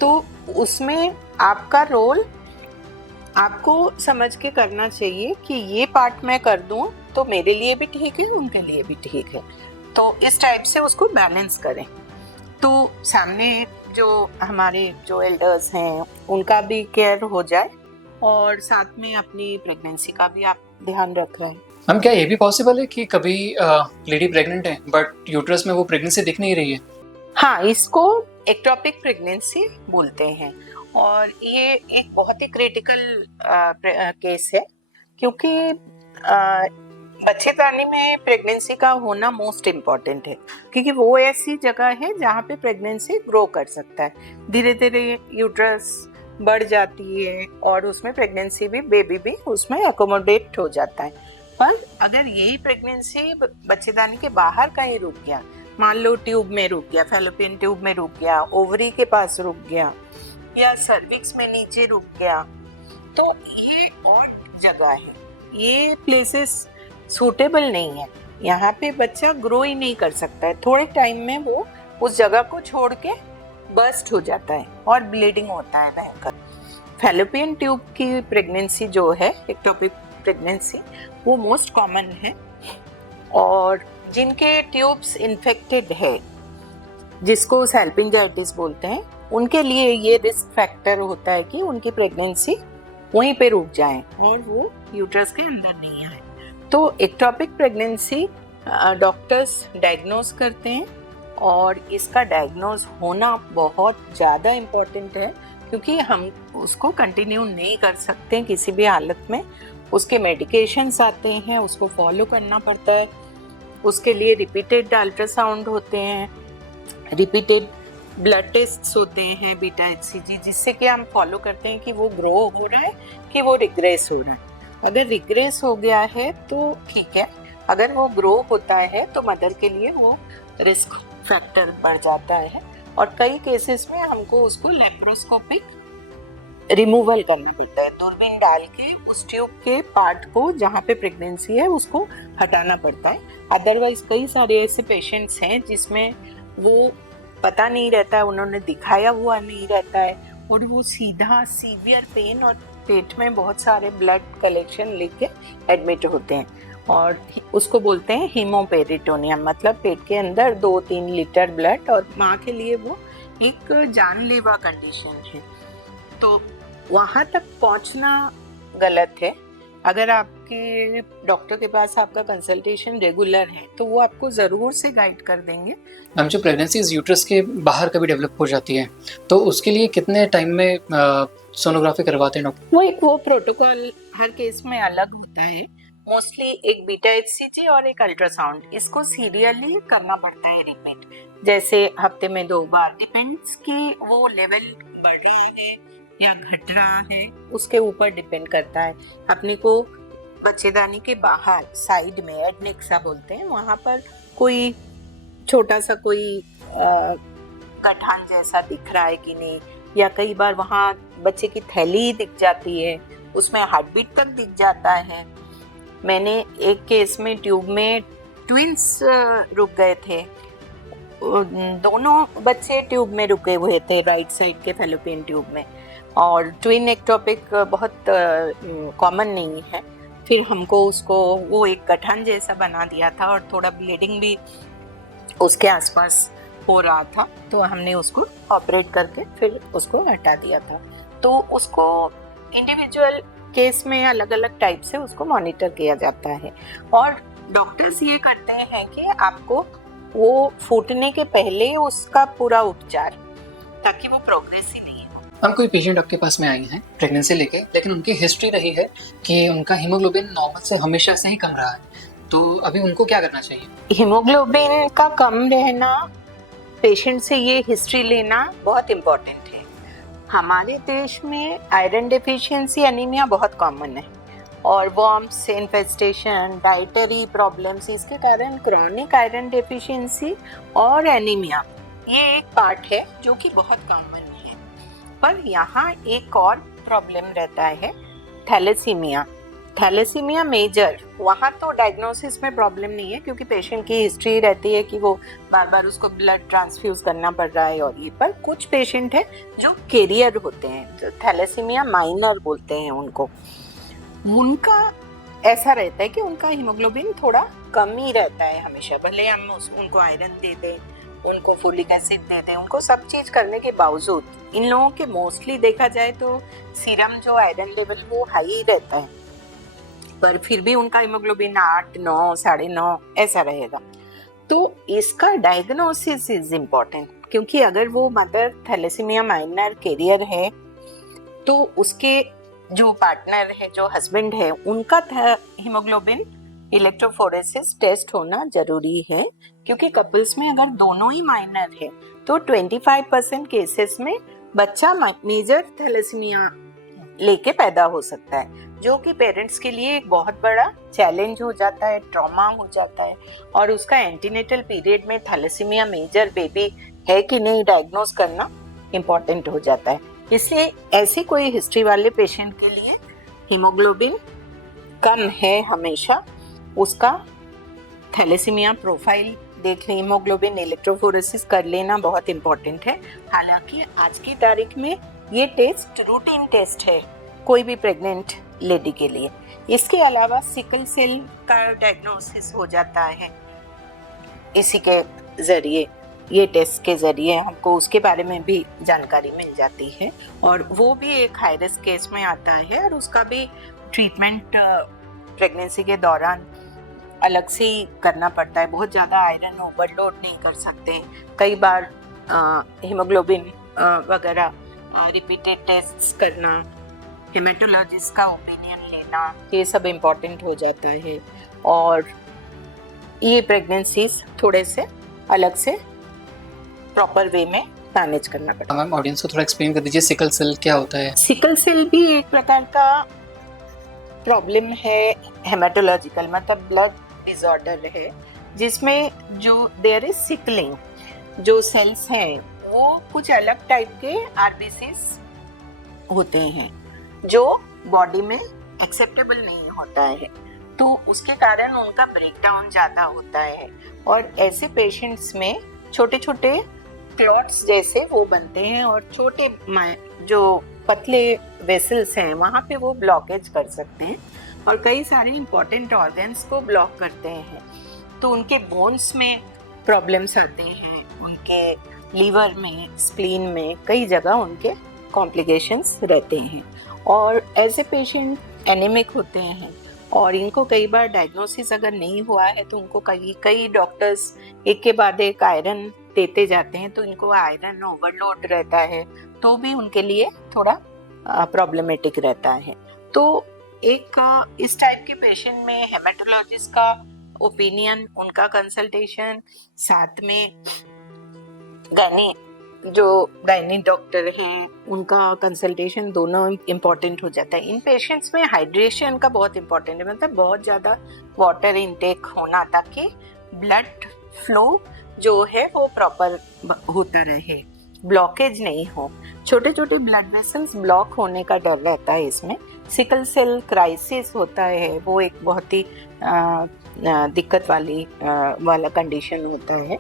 तो उसमें आपका रोल आपको समझ के करना चाहिए कि ये पार्ट मैं कर दूं तो मेरे लिए भी ठीक है, उनके लिए भी ठीक है, तो इस टाइप से उसको बैलेंस करें तो सामने जो हमारे जो एल्डर्स हैं उनका भी केयर हो जाए और साथ में अपनी प्रेगनेंसी का भी आप ध्यान रख रहे हैं। मैम क्या ये भी पॉसिबल है कि कभी लेडी प्रेग्नेंट है बट यूट्रस में वो प्रेगनेंसी दिख नहीं रही है? हाँ, इसको एक्टोपिक प्रेगनेंसी बोलते हैं और ये एक बहुत ही क्रिटिकल केस है क्योंकि बच्चेदानी में प्रेगनेंसी का होना मोस्ट इम्पॉर्टेंट है क्योंकि वो ऐसी जगह है जहाँ पे प्रेगनेंसी ग्रो कर सकता है, धीरे धीरे यूट्रस बढ़ जाती है और उसमें प्रेगनेंसी भी, बेबी भी उसमें अकोमोडेट हो जाता है। पर अगर यही प्रेगनेंसी बच्चेदानी के बाहर कहीं रुक गया, मान लो ट्यूब में रुक गया, फैलोपियन ट्यूब में रुक गया, ओवरी के पास रुक गया या सर्विक्स में नीचे रुक गया, तो ये और जगह है, ये प्लेसेस सूटेबल नहीं है, यहाँ पे बच्चा ग्रो ही नहीं कर सकता है, थोड़े टाइम में वो उस जगह को छोड़ के बर्स्ट हो जाता है और ब्लीडिंग होता है भयंकर। फैलोपियन ट्यूब की प्रेगनेंसी जो है एक्टोपिक प्रेगनेंसी वो मोस्ट कॉमन है और जिनके ट्यूब्स इन्फेक्टेड है, जिसको सैल्पिंजाइटिस बोलते हैं, उनके लिए ये रिस्क फैक्टर होता है कि उनकी प्रेगनेंसी वहीं पे रुक जाए और वो यूट्रस के अंदर नहीं आए। तो एक्टोपिक प्रेगनेंसी डॉक्टर्स डायग्नोज करते हैं और इसका डायग्नोज होना बहुत ज़्यादा इम्पोर्टेंट है क्योंकि हम उसको कंटिन्यू नहीं कर सकते किसी भी हालत में, उसके मेडिकेशंस आते हैं, उसको फॉलो करना पड़ता है, उसके लिए रिपीटेड अल्ट्रासाउंड होते हैं, रिपीटेड ब्लड टेस्ट्स होते हैं, बीटा HCG, जिससे कि हम फॉलो करते हैं कि वो ग्रो हो रहा है कि वो रिग्रेस हो रहा है। अगर रिग्रेस हो गया है तो ठीक है, अगर वो ग्रो होता है तो मदर के लिए वो रिस्क फैक्टर बढ़ जाता है और कई केसेस में हमको उसको लेप्रोस्कोपिक रिमूवल करना पड़ता है, दूरबीन डाल के उस ट्यूब के पार्ट को जहाँ पे प्रेगनेंसी है उसको हटाना पड़ता है। अदरवाइज कई सारे ऐसे पेशेंट्स हैं जिसमें वो पता नहीं रहता है, उन्होंने दिखाया हुआ नहीं रहता है और वो सीधा सीवियर पेन और पेट में बहुत सारे ब्लड कलेक्शन लेके एडमिट होते हैं और उसको बोलते हैं हीमोपेरिटोनियम, मतलब पेट के अंदर 2-3 लीटर ब्लड, और माँ के लिए वो एक जानलेवा कंडीशन है। तो वहाँ तक पहुँचना गलत है। अगर आपके डॉक्टर के पास आपका कंसल्टेशन रेगुलर है तो वो आपको ज़रूर से गाइड कर देंगे। मैम, जो प्रेगनेंसी यूट्रस के बाहर कभी डेवलप हो जाती है तो उसके लिए कितने टाइम में सोनोग्राफी करवाते हैं डॉक्टर? वो प्रोटोकॉल हर केस में अलग होता है। मोस्टली एक बीटा HCG और एक अल्ट्रासाउंड, इसको सीरियली करना पड़ता है रिपीट, जैसे हफ्ते में 2 बार। डिपेंड्स कि वो लेवल बढ़ रहा है या घट रहा है, उसके ऊपर डिपेंड करता है। अपने को बच्चेदानी के बाहर साइड में एडनेक्सा बोलते हैं, वहाँ पर कोई छोटा सा कोई गठान जैसा दिख रहा है कि नहीं, या कई बार वहाँ बच्चे की थैली दिख जाती है, उसमें हार्ट बीट तक दिख जाता है। मैंने एक केस में ट्यूब में ट्विंस रुक गए थे, दोनों बच्चे ट्यूब में रुके हुए थे राइट साइड के फैलोपियन ट्यूब में, और ट्विन एक्टोपिक बहुत कॉमन नहीं है। फिर हमको उसको वो एक गठन जैसा बना दिया था और थोड़ा ब्लीडिंग भी उसके आसपास हो रहा था, तो हमने उसको ऑपरेट करके फिर उसको हटा दिया था। तो उसको इंडिविजुअल केस में अलग अलग टाइप से उसको मॉनिटर किया जाता है और डॉक्टर्स ये करते हैं कि आपको वो फूटने के पहले उसका पूरा उपचार, ताकि वो प्रोग्रेसिव नहीं हो। हम कोई पेशेंट आपके पास में आई हैं प्रेगनेंसी लेके, लेकिन उनकी हिस्ट्री रही है कि उनका हीमोग्लोबिन नॉर्मल से हमेशा से ही कम रहा है, तो अभी उनको क्या करना चाहिए? हीमोग्लोबिन का कम रहना, पेशेंट से ये हिस्ट्री लेना बहुत इम्पोर्टेंट है। हमारे देश में आयरन डेफिशिएंसी एनीमिया बहुत कॉमन है और वर्म्स इन्फेस्टेशन, डाइटरी प्रॉब्लम्स, इसके कारण क्रॉनिक आयरन डेफिशिएंसी और एनीमिया ये एक पार्ट है जो कि बहुत कॉमन है। पर यहाँ एक और प्रॉब्लम रहता है, थैलेसीमिया मेजर। वहाँ तो डायग्नोसिस में प्रॉब्लम नहीं है क्योंकि पेशेंट की हिस्ट्री रहती है कि वो बार बार उसको ब्लड ट्रांसफ्यूज करना पड़ रहा है, और ये पर कुछ पेशेंट है जो कैरियर होते हैं, जो थैलेसीमिया माइनर बोलते हैं उनको, उनका ऐसा रहता है कि उनका हीमोग्लोबिन थोड़ा कम ही रहता है हमेशा, भले हम उनको आयरन दे दें, उनको फोलिक एसिड दे दें, उनको सब चीज करने के बावजूद इन लोगों के मोस्टली देखा जाए तो सीरम जो आयरन लेवल वो हाई ही रहता है, पर फिर भी उनका हीमोग्लोबिन 8, 9, 9.5 ऐसा रहेगा। तो इसका डायग्नोसिस इज इम्पोर्टेंट, क्योंकि अगर वो मदर थैलेसीमिया माइनर कैरियर है तो उसके जो पार्टनर है, जो हस्बैंड है, उनका हीमोग्लोबिन इलेक्ट्रोफोरेसिस टेस्ट होना जरूरी है, क्योंकि कपल्स में अगर दोनों ही माइनर है तो 25% केसेस में बच्चा मेजर थैलेसीमिया लेके पैदा हो सकता है, जो कि पेरेंट्स के लिए एक बहुत बड़ा चैलेंज हो जाता है, ट्रॉमा हो जाता है, और उसका एंटीनेटल पीरियड में थैलेसीमिया मेजर बेबी है कि नहीं डायग्नोस करना इम्पोर्टेंट हो जाता है। इसलिए ऐसी कोई हिस्ट्री वाले पेशेंट के लिए हीमोग्लोबिन कम है हमेशा, उसका थैलेसीमिया प्रोफाइल देख लें, हीमोग्लोबिन इलेक्ट्रोफोरेसिस कर लेना बहुत इम्पोर्टेंट है। हालांकि आज की तारीख में ये टेस्ट रूटीन टेस्ट है कोई भी प्रेग्नेंट लेडी के लिए। इसके अलावा सिकल सेल का डायग्नोसिस हो जाता है इसी के जरिए, ये टेस्ट के जरिए हमको उसके बारे में भी जानकारी मिल जाती है, और वो भी एक हाई रिस्क केस में आता है और उसका भी ट्रीटमेंट प्रेगनेंसी के दौरान अलग से ही करना पड़ता है। बहुत ज़्यादा आयरन ओवरलोड नहीं कर सकते, कई बार हीमोग्लोबिन वगैरह रिपीटेड टेस्ट्स करना, हेमेटोलॉजिस्ट का ओपिनियन लेना, ये सब इम्पोर्टेंट हो जाता है, और ये प्रेगनेंसीज थोड़े से अलग से प्रॉपर वे में मैनेज करना पड़ता है। मैम, ऑडियंस को थोड़ा एक्सप्लेन कर दीजिए सिकल सेल क्या होता है? सिकल सेल भी एक प्रकार का प्रॉब्लम है, हेमेटोलॉजिकल मतलब ब्लड डिसऑर्डर है, जिसमें जो देयर इज सिकलिंग, जो सेल्स हैं वो कुछ अलग टाइप के आरबीसीज होते हैं जो बॉडी में एक्सेप्टेबल नहीं होता है, तो उसके कारण उनका ब्रेकडाउन ज़्यादा होता है और ऐसे पेशेंट्स में छोटे छोटे क्लॉट्स जैसे वो बनते हैं और छोटे जो पतले वेसल्स हैं वहाँ पे वो ब्लॉकेज कर सकते हैं और कई सारे इंपॉर्टेंट ऑर्गन्स को ब्लॉक करते हैं। तो उनके बोन्स में प्रॉब्लम्स आते हैं, उनके लीवर में, स्प्लीन में, कई जगह उनके कॉम्प्लिकेशंस रहते हैं और ऐसे पेशेंट एनीमिक होते हैं और इनको कई बार डायग्नोसिस अगर नहीं हुआ है तो उनको कई डॉक्टर्स एक के बाद एक आयरन देते जाते हैं, तो इनको आयरन ओवरलोड रहता है तो भी उनके लिए थोड़ा प्रॉब्लमेटिक रहता है। तो एक इस टाइप के पेशेंट में हेमेटोलॉजिस्ट का ओपिनियन, उनका कंसल्टेशन, साथ में गायनी डॉक्टर हैं उनका कंसल्टेशन, दोनों इम्पोर्टेंट हो जाता है। इन पेशेंट्स में हाइड्रेशन का बहुत इम्पोर्टेंट है, मतलब बहुत ज़्यादा वाटर इनटेक होना ताकि ब्लड फ्लो जो है वो प्रॉपर होता रहे, ब्लॉकेज नहीं हो। छोटे छोटे ब्लड वेसल्स ब्लॉक होने का डर रहता है इसमें। सिकल सेल क्राइसिस होता है, वो एक बहुत ही दिक्कत वाला कंडीशन होता है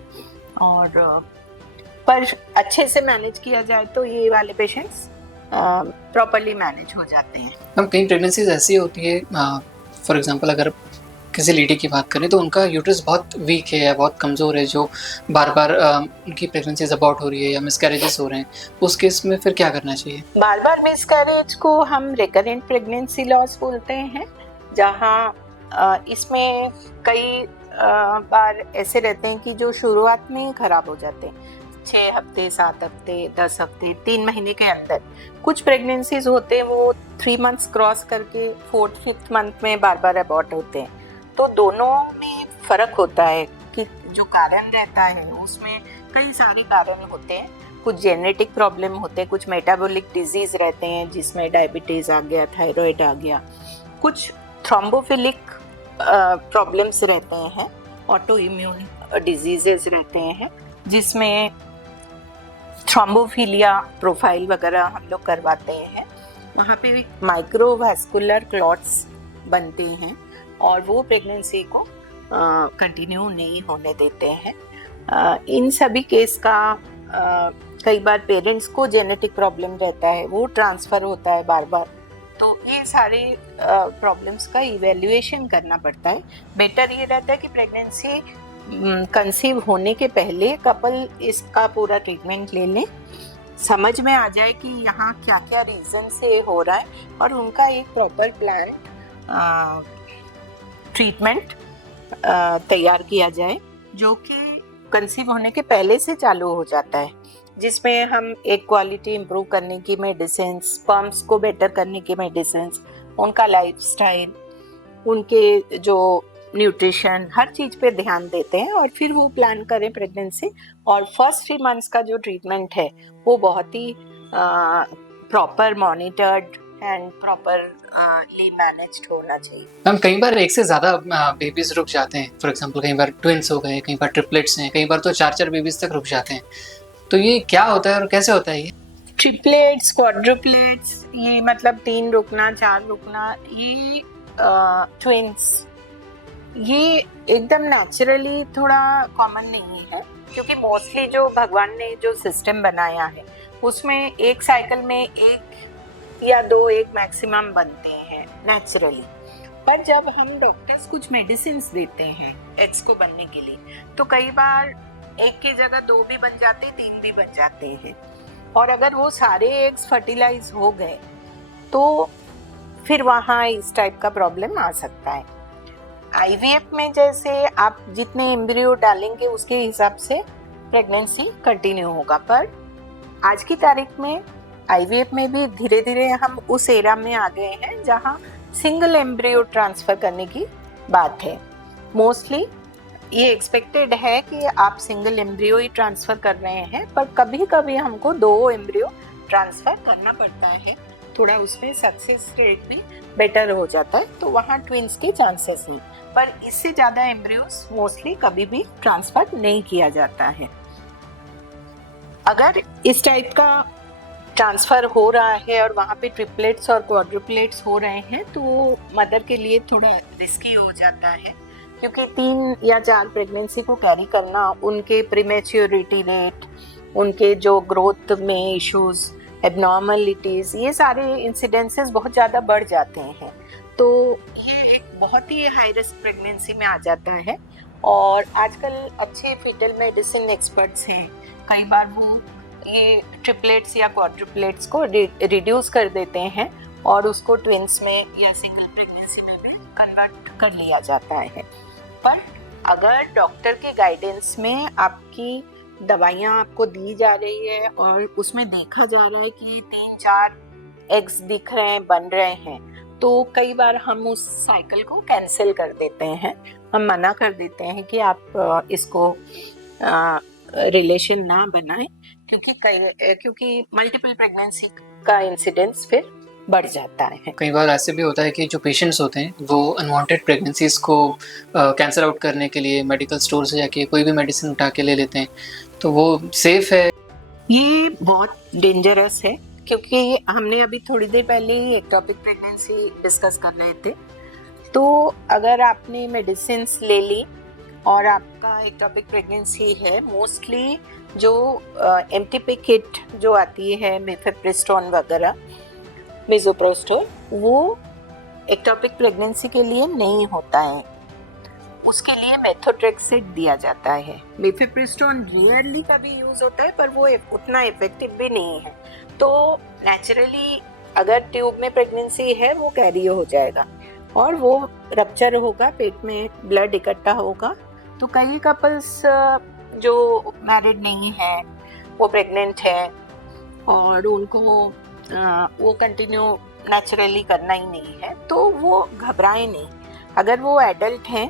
और पर अच्छे से मैनेज किया जाए तो ये वाले पेशेंट्स प्रॉपरली मैनेज हो जाते हैं। हम कई प्रेगनेंसीज ऐसी होती है, फॉर एग्जांपल अगर किसी लेडी की बात करें तो उनका यूट्रस बहुत वीक है या बहुत कमज़ोर है, जो बार बार उनकी प्रेगनेंसीज अबॉर्ट हो रही है या मिसकैरेजेस हो रहे हैं, उस केस में फिर क्या करना चाहिए? बार बार मिसकैरेज को हम रिकरेंट प्रेगनेंसी लॉस बोलते हैं, जहाँ इसमें कई बार ऐसे रहते हैं कि जो शुरुआत में खराब हो जाते हैं, 6 हफ्ते, 7 हफ्ते, 10 हफ्ते, 3 महीने के अंदर। कुछ प्रेगनेंसीज होते हैं वो 3 मंथ्स क्रॉस करके 4th-5th मंथ में बार बार अबॉर्ट होते हैं। तो दोनों में फर्क होता है कि जो कारण रहता है उसमें कई सारे कारण होते हैं। कुछ जेनेटिक प्रॉब्लम होते हैं, कुछ मेटाबॉलिक डिजीज रहते हैं जिसमें डायबिटीज आ गया, थायराइड आ गया, कुछ थ्रोम्बोफिलिक प्रॉब्लम्स रहते हैं, ऑटो इम्यून डिजीजेस रहते हैं जिसमें थ्रोम्बोफिलिया प्रोफाइल वगैरह हम लोग करवाते हैं। वहाँ पे माइक्रोवास्कुलर क्लॉट्स बनते हैं और वो प्रेगनेंसी को कंटिन्यू नहीं होने देते हैं। इन सभी केस का कई बार पेरेंट्स को जेनेटिक प्रॉब्लम रहता है, वो ट्रांसफ़र होता है बार बार, तो ये सारे प्रॉब्लम्स का इवैल्यूएशन करना पड़ता है। बेटर ये रहता है कि प्रेगनेंसी कंसीव होने के पहले कपल इसका पूरा ट्रीटमेंट ले लें, समझ में आ जाए कि यहाँ क्या क्या रीज़न से हो रहा है और उनका एक प्रॉपर प्लान ट्रीटमेंट तैयार किया जाए जो कि कंसीव होने के पहले से चालू हो जाता है, जिसमें हम एक क्वालिटी इम्प्रूव करने की मेडिसिन, स्पर्म्स को बेटर करने की मेडिसिन, उनका लाइफस्टाइल, उनके जो न्यूट्रिशन, हर चीज़ पे ध्यान देते हैं और फिर वो प्लान करें प्रेगनेंसी। और फर्स्ट 3 मंथ्स का जो ट्रीटमेंट है वो बहुत ही proper monitored and properly managed होना चाहिए। मैम कई बार एक से ज़्यादा बेबीज रुक जाते हैं, फॉर एग्जांपल कई बार ट्विंस हो गए, कई बार ट्रिपलेट्स हैं, कई बार तो 4-4 बेबीज तक रुक जाते हैं, तो ये क्या होता है और कैसे होता है? ये ट्रिपलेट्स, क्वाड्रुपलेट्स, ये मतलब 3 रुकना, 4 रुकना, ये ट्विंस, ये एकदम नेचुरली थोड़ा कॉमन नहीं है, क्योंकि मोस्टली जो भगवान ने जो सिस्टम बनाया है उसमें एक साइकिल में 1 या 2 एक मैक्सिमम बनते हैं नेचुरली। पर जब हम डॉक्टर्स कुछ मेडिसिन देते हैं एग्स को बनने के लिए, तो कई बार 1 की जगह 2 भी बन जाते, 3 भी बन जाते हैं, और अगर वो सारे एग्स फर्टिलाइज हो गए तो फिर वहाँ इस टाइप का प्रॉब्लम आ सकता है। आईवीएफ में जैसे आप जितने एम्ब्रियो डालेंगे उसके हिसाब से प्रेगनेंसी कंटिन्यू होगा, पर आज की तारीख में आईवीएफ में भी धीरे धीरे हम उस एरा में आ गए हैं जहाँ सिंगल एम्ब्रियो ट्रांसफ़र करने की बात है। मोस्टली ये एक्सपेक्टेड है कि आप सिंगल एम्ब्रियो ही ट्रांसफ़र कर रहे हैं, पर कभी कभी हमको 2 एम्ब्रियो ट्रांसफ़र करना पड़ता है, थोड़ा उसमें सक्सेस रेट भी बेटर हो जाता है, तो वहाँ ट्विंस के चांसेस हैं, पर इससे ज़्यादा एम्ब्रियोज मोस्टली कभी भी ट्रांसफ़र नहीं किया जाता है। अगर इस टाइप का ट्रांसफ़र हो रहा है और वहाँ पे ट्रिपलेट्स और क्वाड्रुपलेट्स हो रहे हैं, तो मदर के लिए थोड़ा रिस्की हो जाता है, क्योंकि 3 या 4 प्रेगनेंसी को कैरी करना, उनके प्रीमेच्योरिटी रेट, उनके जो ग्रोथ में इश्यूज़, एबनॉर्मलिटीज़, ये सारे इंसिडेंसेस बहुत ज़्यादा बढ़ जाते हैं। तो ये एक बहुत ही हाई रिस्क प्रेगनेंसी में आ जाता है। और आजकल अच्छे फीटल मेडिसिन एक्सपर्ट्स हैं, कई बार वो ये ट्रिपलेट्स या क्वाड्रुपलेट्स को रिड्यूस कर देते हैं और उसको ट्विंस में या सिंगल प्रेगनेंसी में भी कन्वर्ट कर लिया जाता है। पर अगर डॉक्टर के गाइडेंस में आपकी दवाइयाँ आपको दी जा रही है और उसमें देखा जा रहा है कि 3-4 एग्स दिख रहे हैं, बन रहे हैं, तो कई बार हम उस साइकिल को कैंसिल कर देते हैं, हम मना कर देते हैं कि आप इसको रिलेशन ना बनाएं, क्योंकि मल्टीपल प्रेगनेंसी का इंसिडेंस फिर बढ़ जाता है। कई बार ऐसे भी होता है कि जो पेशेंट्स होते हैं वो अनवांटेड प्रेगनेंसीज को कैंसल आउट करने के लिए मेडिकल स्टोर से जाके कोई भी मेडिसिन उठा के ले लेते हैं, तो वो सेफ है? ये बहुत डेंजरस है, क्योंकि हमने अभी थोड़ी देर पहले ही एक्टोपिक प्रेगनेंसी डिस्कस कर रहे थे। तो अगर आपने मेडिसिन ले ली और आपका एक्टोपिक प्रेगनेंसी है, मोस्टली जो एमटीपी किट जो आती है, मिफेप्रिस्टोन वगैरह, मिज़ोप्रोस्टोल, वो एक्टोपिक प्रेगनेंसी के लिए नहीं होता है, उसके लिए मेथोट्रेक्सेट दिया जाता है। मिफेप्रिस्टोन रियरली कभी यूज़ होता है, पर वो उतना इफेक्टिव भी नहीं है। तो नेचुरली अगर ट्यूब में प्रेगनेंसी है, वो कैरी हो जाएगा और वो रप्चर होगा, पेट में ब्लड इकट्ठा होगा। तो कई कपल्स जो मैरिड नहीं है, वो प्रेग्नेंट है और उनको वो कंटिन्यू नेचुरली करना ही नहीं है, तो वो घबराए नहीं। अगर वो एडल्ट हैं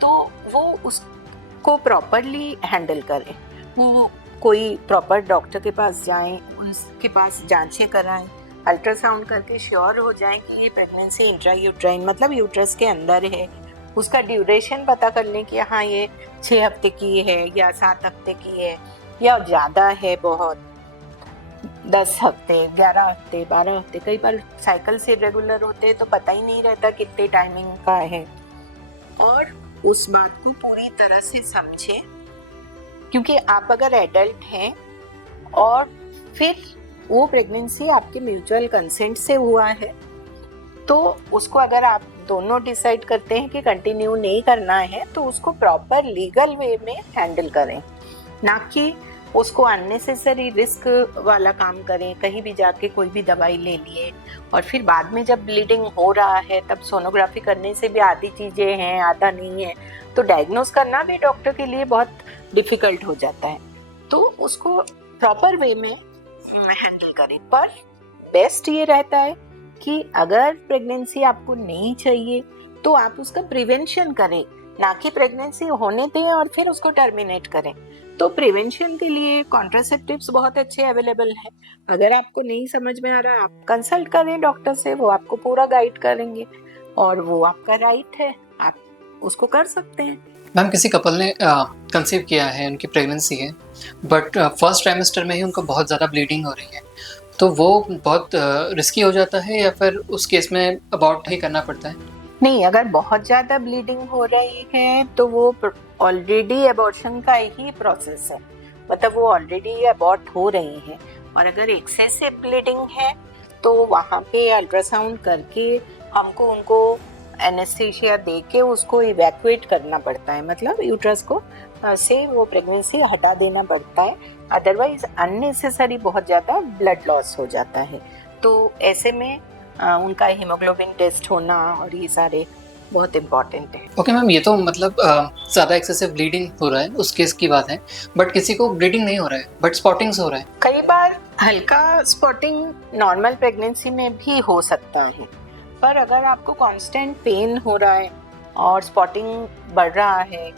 तो वो उसको प्रॉपरली हैंडल करें, वो कोई प्रॉपर डॉक्टर के पास जाएं, उसके पास जांचें कराएं, अल्ट्रासाउंड करके श्योर हो जाएं कि ये प्रेगनेंसी इंट्रायूट्राइन मतलब यूट्रस के अंदर है। उसका ड्यूरेशन पता कर लें कि हाँ ये 6 हफ्ते की है या 7 हफ्ते की है या ज़्यादा है बहुत, 10 हफ्ते, 11 हफ्ते, 12 हफ्ते। कई बार साइकिल से रेगुलर होते हैं तो पता ही नहीं रहता कितने टाइमिंग का है। और उस बात को पूरी तरह से समझें, क्योंकि आप अगर एडल्ट हैं और फिर वो प्रेगनेंसी आपके म्यूचुअल कंसेंट से हुआ है, तो उसको अगर आप दोनों डिसाइड करते हैं कि कंटिन्यू नहीं करना है, तो उसको प्रॉपर लीगल वे में हैंडल करें, ना कि उसको अननेसेसरी रिस्क वाला काम करें। कहीं भी जाके कोई भी दवाई ले लिए और फिर बाद में जब ब्लीडिंग हो रहा है, तब सोनोग्राफी करने से भी आधी चीज़ें हैं, आधा नहीं है, तो डायग्नोस करना भी डॉक्टर के लिए बहुत डिफ़िकल्ट हो जाता है। तो उसको प्रॉपर वे में हैंडल करें। पर बेस्ट ये रहता है कि अगर प्रेगनेंसी आपको नहीं चाहिए तो आप उसका प्रिवेंशन करें, ना कि प्रेगनेंसी होने दें और फिर उसको टर्मिनेट करें। तो प्रिवेंशन के लिए कॉन्ट्रासेप्टिव्स बहुत अच्छे अवेलेबल हैं। अगर आपको नहीं समझ में आ रहा, आप कंसल्ट करें डॉक्टर से, वो आपको पूरा गाइड करेंगे और वो आपका राइट है, आप उसको कर सकते हैं। मैम, किसी कपल ने कंसीव किया है, उनकी प्रेगनेंसी है, बट फर्स्ट ट्राइमेस्टर में ही उनको बहुत ज़्यादा ब्लीडिंग हो रही है, तो वो बहुत रिस्की हो जाता है या फिर उस केस में अबॉर्ट ही करना पड़ता है? नहीं, अगर बहुत ज़्यादा ब्लीडिंग हो रही है तो वो ऑलरेडी एबॉर्शन का ही प्रोसेस है, मतलब वो ऑलरेडी अबॉर्ट हो रही है। और अगर एक्सेसिव ब्लीडिंग है तो वहाँ पे अल्ट्रासाउंड करके हमको उनको एनेस्थीसिया दे के उसको इवैक्यूएट करना पड़ता है, मतलब यूट्रस को से वो प्रेगनेंसी हटा देना पड़ता है। अदरवाइज अननेसेसरी बहुत ज़्यादा ब्लड लॉस हो जाता है। तो ऐसे में उनका हीमोग्लोबिन टेस्ट होना और ये सारे बहुत इम्पॉर्टेंट है। ओके मैम, ये तो मतलब ज़्यादा एक्सेसिव ब्लीडिंग हो रहा है उस केस की बात है, बट किसी को ब्लीडिंग नहीं हो रहा है बट स्पॉटिंग्स हो रहा है। कई बार हल्का स्पॉटिंग नॉर्मल प्रेगनेंसी में भी हो सकता है, पर अगर आपको कांस्टेंट पेन हो रहा है और स्पॉटिंग बढ़ रहा है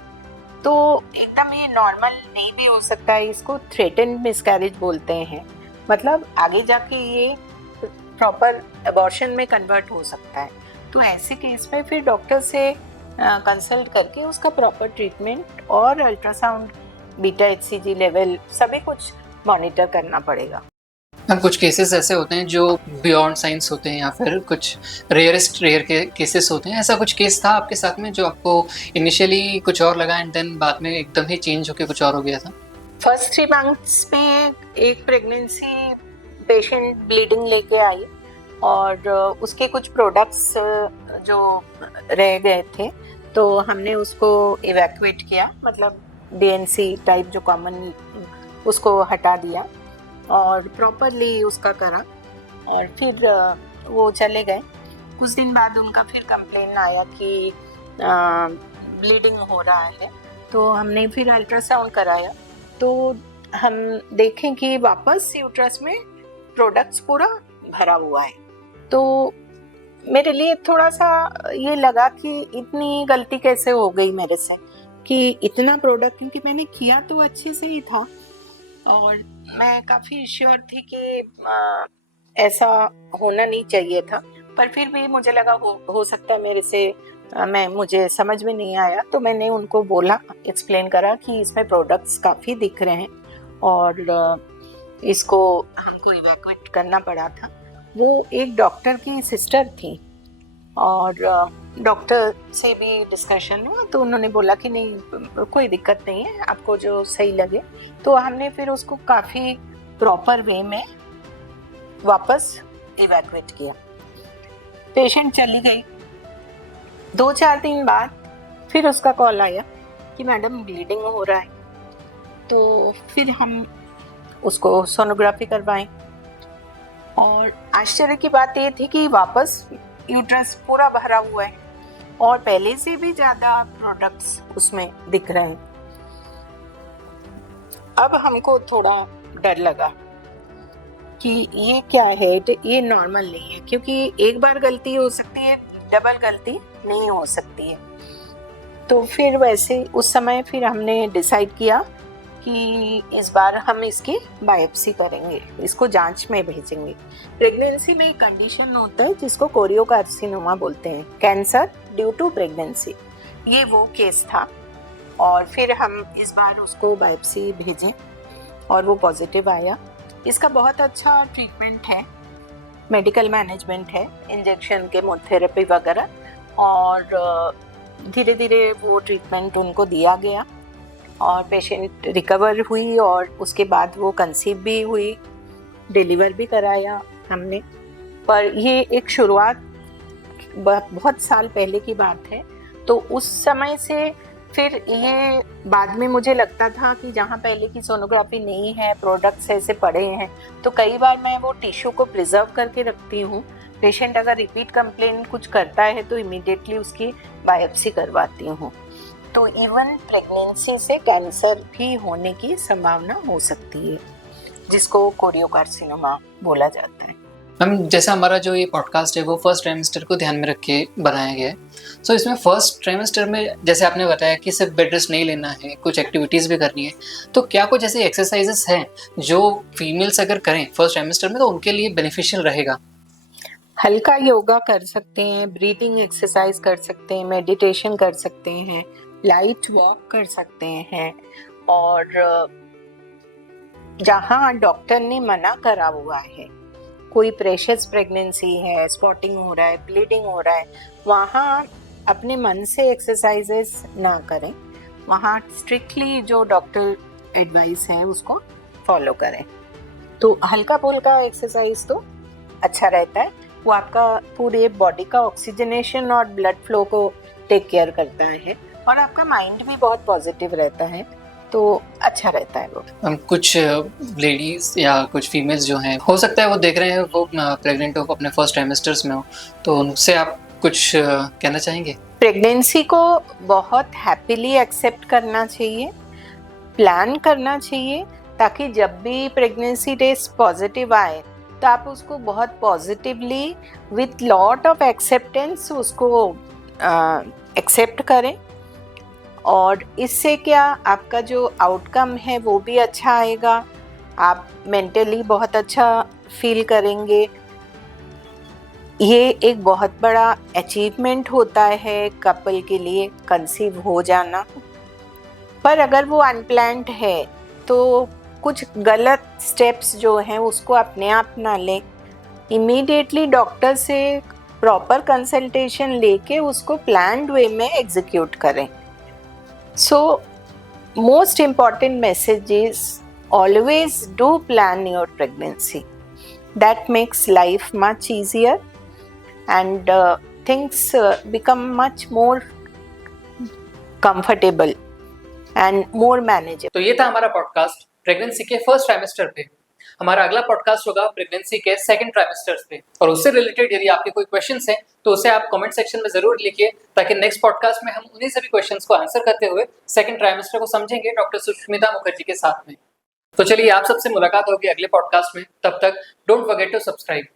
तो एकदम ये नॉर्मल नहीं भी हो सकता है। इसको थ्रेटेंड मिसकैरेज बोलते हैं, मतलब आगे जाके ये प्रॉपर एबॉर्शन में कन्वर्ट हो सकता है। तो ऐसे केस में फिर डॉक्टर से कंसल्ट करके उसका प्रॉपर ट्रीटमेंट और अल्ट्रासाउंड, बीटा HCG लेवल सभी कुछ मॉनिटर करना पड़ेगा। मैम कुछ केसेस ऐसे होते हैं जो बियॉन्ड साइंस होते हैं या फिर कुछ रेयर के केसेस होते हैं, ऐसा कुछ केस था आपके साथ में जो आपको इनिशियली कुछ और लगा एंड देन बाद में एकदम ही चेंज होकर कुछ और हो गया था? फर्स्ट 3 मंथ्स में एक प्रेगनेंसी पेशेंट ब्लीडिंग लेके आई और उसके कुछ प्रोडक्ट्स जो रह गए थे तो हमने उसको इवैक्यूएट किया, मतलब डीएनसी टाइप जो कॉमन उसको हटा दिया और प्रॉपरली उसका करा और फिर वो चले गए। कुछ दिन बाद उनका फिर कंप्लेन आया कि ब्लीडिंग हो रहा है, तो हमने फिर अल्ट्रासाउंड कराया तो हम देखें कि वापस यूट्रस में प्रोडक्ट्स पूरा भरा हुआ है। तो मेरे लिए थोड़ा सा ये लगा कि इतनी गलती कैसे हो गई मेरे से कि इतना प्रोडक्ट, क्योंकि मैंने किया तो अच्छे से ही था और मैं काफ़ी श्योर थी कि ऐसा होना नहीं चाहिए था, पर फिर भी मुझे लगा हो सकता है मेरे से मुझे समझ में नहीं आया। तो मैंने उनको बोला, एक्सप्लेन करा कि इसमें प्रोडक्ट्स काफ़ी दिख रहे हैं और इसको हमको इवैक्यूएट करना पड़ा था। वो एक डॉक्टर की सिस्टर थी और डॉक्टर से भी डिस्कशन हुआ तो उन्होंने बोला कि नहीं कोई दिक्कत नहीं है, आपको जो सही लगे। तो हमने फिर उसको काफ़ी प्रॉपर वे में वापस इवैक्यूएट किया। पेशेंट चली गई। 2-4 दिन बाद फिर उसका कॉल आया कि मैडम ब्लीडिंग हो रहा है, तो फिर हम उसको सोनोग्राफी करवाएं और आश्चर्य की बात ये थी कि वापस यूट्रस पूरा भरा हुआ है और पहले से भी ज़्यादा प्रोडक्ट्स उसमें दिख रहे हैं। अब हमको थोड़ा डर लगा कि ये क्या है, ये नॉर्मल नहीं है, क्योंकि एक बार गलती हो सकती है, डबल गलती नहीं हो सकती है। तो फिर वैसे उस समय फिर हमने डिसाइड किया कि इस बार हम इसकी बायोप्सी करेंगे, इसको जांच में भेजेंगे। प्रेगनेंसी में एक कंडीशन होता है जिसको कोरियोकार्सिनोमा बोलते हैं, कैंसर ड्यू टू प्रेगनेंसी। ये वो केस था और फिर हम इस बार उसको बायोप्सी भेजें और वो पॉजिटिव आया। इसका बहुत अच्छा ट्रीटमेंट है, मेडिकल मैनेजमेंट है, इंजेक्शन केमोथेरेपी वगैरह, और धीरे धीरे वो ट्रीटमेंट उनको दिया गया और पेशेंट रिकवर हुई और उसके बाद वो कंसीव भी हुई, डिलीवर भी कराया हमने। पर ये एक शुरुआत बहुत साल पहले की बात है, तो उस समय से फिर ये बाद में मुझे लगता था कि जहाँ पहले की सोनोग्राफी नहीं है, प्रोडक्ट्स ऐसे पड़े हैं, तो कई बार मैं वो टिश्यू को प्रिजर्व करके रखती हूँ। पेशेंट अगर रिपीट कंप्लेन कुछ करता है तो इमीडिएटली उसकी बायोप्सी करवाती हूँ। तो इवन प्रेगनेंसी से कैंसर भी होने की संभावना हो सकती है, जिसको कोरियोकार्सिनोमा बोला जाता है। मैम जैसा हमारा जो ये पॉडकास्ट है वो फर्स्ट ट्राइमेस्टर को ध्यान में रख के बनाया गया है, सो इसमें फर्स्ट ट्राइमेस्टर में जैसे आपने बताया कि सिर्फ बेड रेस्ट नहीं लेना है, कुछ एक्टिविटीज़ भी करनी है, तो क्या कुछ ऐसे एक्सरसाइजेस हैं जो फीमेल्स अगर करें फर्स्ट ट्राइमेस्टर में तो उनके लिए बेनिफिशियल रहेगा? हल्का योगा कर सकते हैं, ब्रीदिंग एक्सरसाइज कर सकते हैं, मेडिटेशन कर सकते हैं, लाइट वॉक कर सकते हैं, और जहाँ डॉक्टर ने मना करा हुआ है, कोई प्रेशस प्रेगनेंसी है, स्पॉटिंग हो रहा है, ब्लीडिंग हो रहा है, वहाँ अपने मन से एक्सरसाइजेस ना करें, वहाँ स्ट्रिक्टली जो डॉक्टर एडवाइस है उसको फॉलो करें। तो हल्का फुल्का एक्सरसाइज तो अच्छा रहता है, वो आपका पूरे बॉडी का ऑक्सीजनेशन और ब्लड फ्लो को टेक केयर करता है और आपका माइंड भी बहुत पॉजिटिव रहता है, तो अच्छा रहता है वो। हम कुछ लेडीज या कुछ फीमेल्स जो हैं, हो सकता है वो देख रहे हैं, वो प्रेग्नेंट हो, अपने फर्स्ट ट्राइमेस्टर्स में हो, तो उनसे आप कुछ कहना चाहेंगे? प्रेगनेंसी को बहुत हैप्पीली एक्सेप्ट करना चाहिए, प्लान करना चाहिए, ताकि जब भी प्रेगनेंसी टेस्ट पॉजिटिव आए तो आप उसको बहुत positively with lot of acceptance उसको एक्सेप्ट करें, और इससे क्या आपका जो आउटकम है वो भी अच्छा आएगा, आप मेंटली बहुत अच्छा फील करेंगे। ये एक बहुत बड़ा अचीवमेंट होता है कपल के लिए, कंसीव हो जाना। पर अगर वो अनप्लान्ड है तो कुछ गलत स्टेप्स जो हैं उसको अपने आप ना लें, इमीडिएटली डॉक्टर से प्रॉपर कंसल्टेशन लेके उसको प्लान्ड वे में एग्जीक्यूट करें. So most important message is always do plan your pregnancy. That makes life much easier and things become much more comfortable and more manageable. तो ये था हमारा पॉडकास्ट प्रेगनेंसी के फर्स्ट ट्राइमेस्टर पे. हमारा अगला पॉडकास्ट होगा प्रेगनेंसी के सेकंड ट्राइमेस्टर पे, और उससे रिलेटेड यदि आपके कोई क्वेश्चंस हैं तो उसे आप कमेंट सेक्शन में जरूर लिखिए, ताकि नेक्स्ट पॉडकास्ट में हम उन्हीं सभी क्वेश्चंस को आंसर करते हुए सेकंड ट्राइमेस्टर को समझेंगे डॉक्टर सुष्मिता मुखर्जी के साथ में. तो चलिए आप सबसे मुलाकात होगी अगले पॉडकास्ट में. तब तक डोंट फॉरगेट टू सब्सक्राइब.